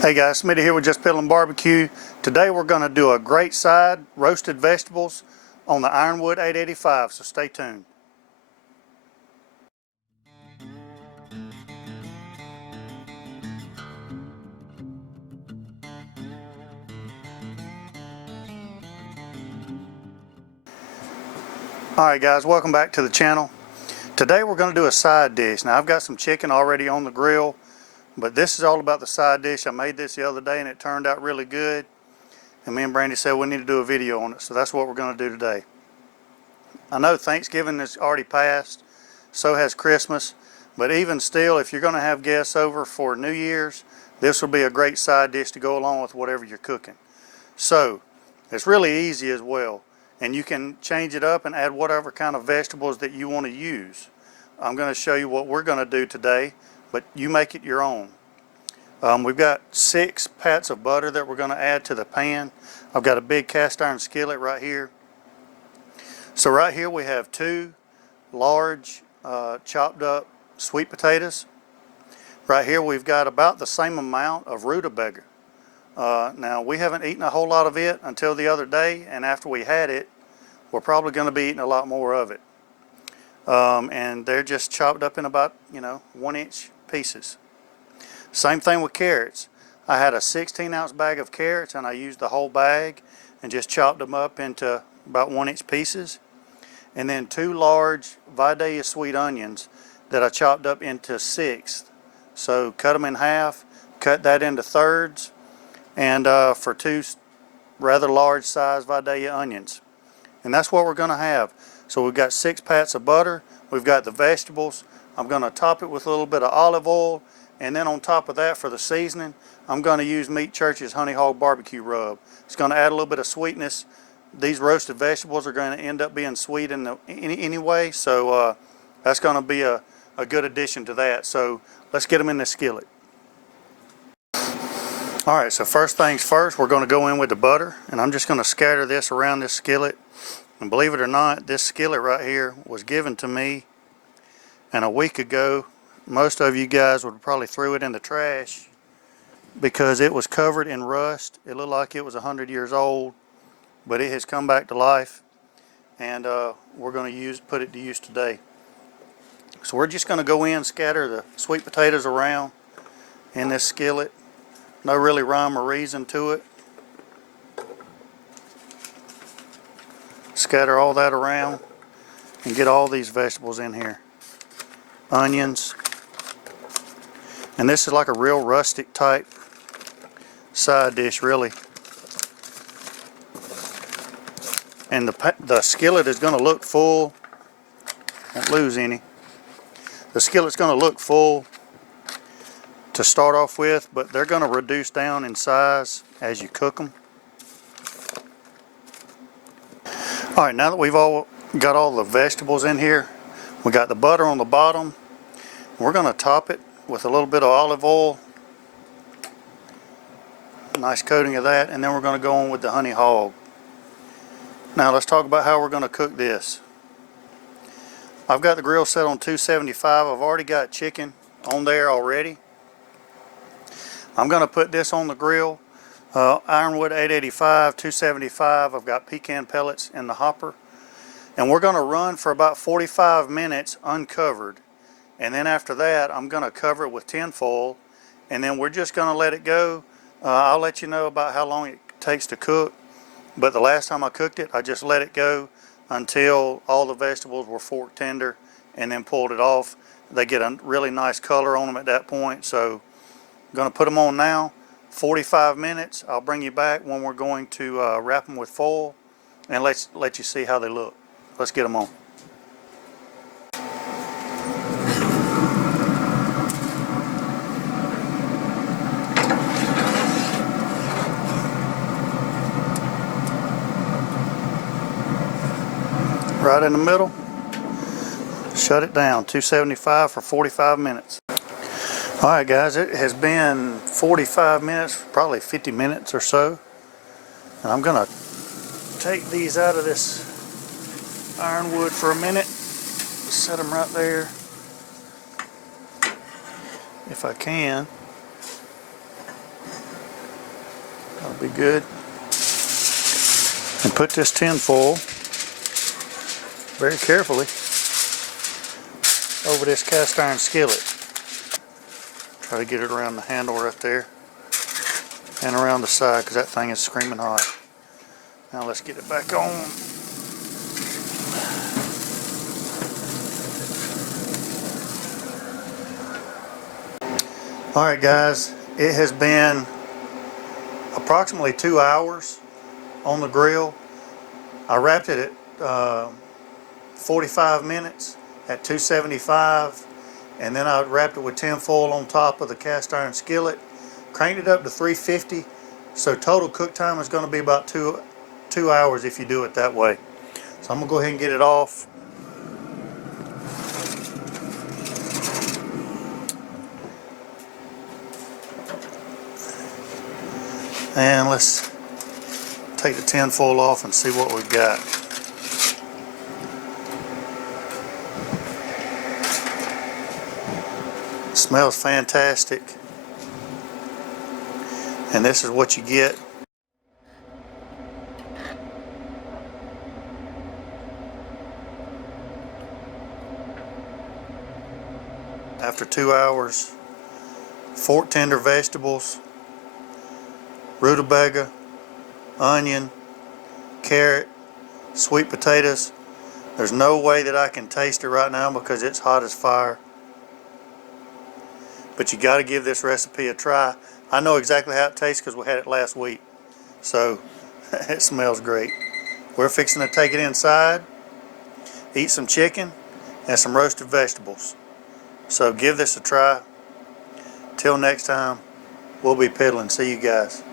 Hey guys, Smitty here with Just Piddlin Barbecue. Today we're going to do a great side roasted vegetables on the Ironwood 885, so stay tuned. Alright guys, welcome back to the channel. Today we're going to do a side dish. Now I've got some chicken already on the grill, but this is all about the side dish. I made this the other day and it turned out really good. And me and Brandy said we need to do a video on it, so that's what we're going to do today. I know Thanksgiving has already passed, so has Christmas, but even still, if you're going to have guests over for New Year's, this will be a great side dish to go along with whatever you're cooking. So, it's really easy as well, and you can change it up and add whatever kind of vegetables that you want to use. I'm going to show you what we're going to do today, but you make it your own. We've got 6 pats of butter that we're going to add to the pan. I've got a big cast iron skillet right here. So right here we have 2 large chopped up sweet potatoes. Right here we've got about the same amount of rutabaga. Now we haven't eaten a whole lot of it until the other day, and after we had it, we're probably going to be eating a lot more of it. And they're just chopped up in about 1-inch pieces. Same thing with carrots. I had a 16-ounce bag of carrots and I used the whole bag and just chopped them up into about 1-inch pieces. And then 2 large Vidalia sweet onions that I chopped up into 1/6. So cut them in half, cut that into thirds, and for 2 rather large size Vidalia onions. And that's what we're going to have. So we've got 6 pats of butter, we've got the vegetables. I'm going to top it with a little bit of olive oil, and then on top of that, for the seasoning, I'm going to use Meat Church's Honey Hog Barbecue Rub. It's going to add a little bit of sweetness. These roasted vegetables are going to end up being sweet anyway, so that's going to be a good addition to that. So let's get them in the skillet. Alright, so first things first, we're going to go in with the butter, and I'm just going to scatter this around this skillet. And believe it or not, this skillet right here was given to me, and a week ago, most of you guys would probably threw it in the trash because it was covered in rust. It looked like it was 100 years old, but it has come back to life, and we're going to put it to use today. So we're just going to go in, scatter the sweet potatoes around in this skillet. No really rhyme or reason to it. Scatter all that around and get all these vegetables in here. Onions. And this is like a real rustic type side dish, really. And the skillet is going to look full. Won't lose any. The skillet's going to look full to start off with, but they're going to reduce down in size as you cook them. Alright, now that we've all got all the vegetables in here, we got the butter on the bottom. We're going to top it with a little bit of olive oil. Nice coating of that, and then we're going to go on with the honey hog. Now let's talk about how we're going to cook this. I've got the grill set on 275. I've already got chicken on there already. I'm going to put this on the grill. Ironwood 885, 275. I've got pecan pellets in the hopper. And we're going to run for about 45 minutes uncovered. And then after that, I'm going to cover it with tin foil. And then we're just going to let it go. I'll let you know about how long it takes to cook. But the last time I cooked it, I just let it go until all the vegetables were fork tender and then pulled it off. They get a really nice color on them at that point. So I'm going to put them on now. 45 minutes. I'll bring you back when we're going to wrap them with foil and let you see how they look. Let's get them on. Right in the middle. Shut it down. 275 for 45 minutes. Alright guys, it has been 45 minutes, probably 50 minutes or so. And I'm going to take these out of this ironwood for a minute. Set them right there if I can. That'll be good. And put this tin foil very carefully over this cast iron skillet. Try to get it around the handle right there and around the side, because that thing is screaming hot. Now let's get it back on. Alright guys, it has been approximately 2 hours on the grill. I wrapped it at 45 minutes at 275, and then I wrapped it with tin foil on top of the cast iron skillet, cranked it up to 350, so total cook time is going to be about two hours if you do it that way. So I'm going to go ahead and get it off. And let's take the tin foil off and see what we've got. It smells fantastic. And this is what you get. After 2 hours, fork tender vegetables, rutabaga, onion, carrot, sweet potatoes. There's no way that I can taste it right now because it's hot as fire. But you got to give this recipe a try. I know exactly how it tastes because we had it last week. So it smells great. We're fixing to take it inside, eat some chicken and some roasted vegetables. So give this a try. Till next time, we'll be piddling. See you guys.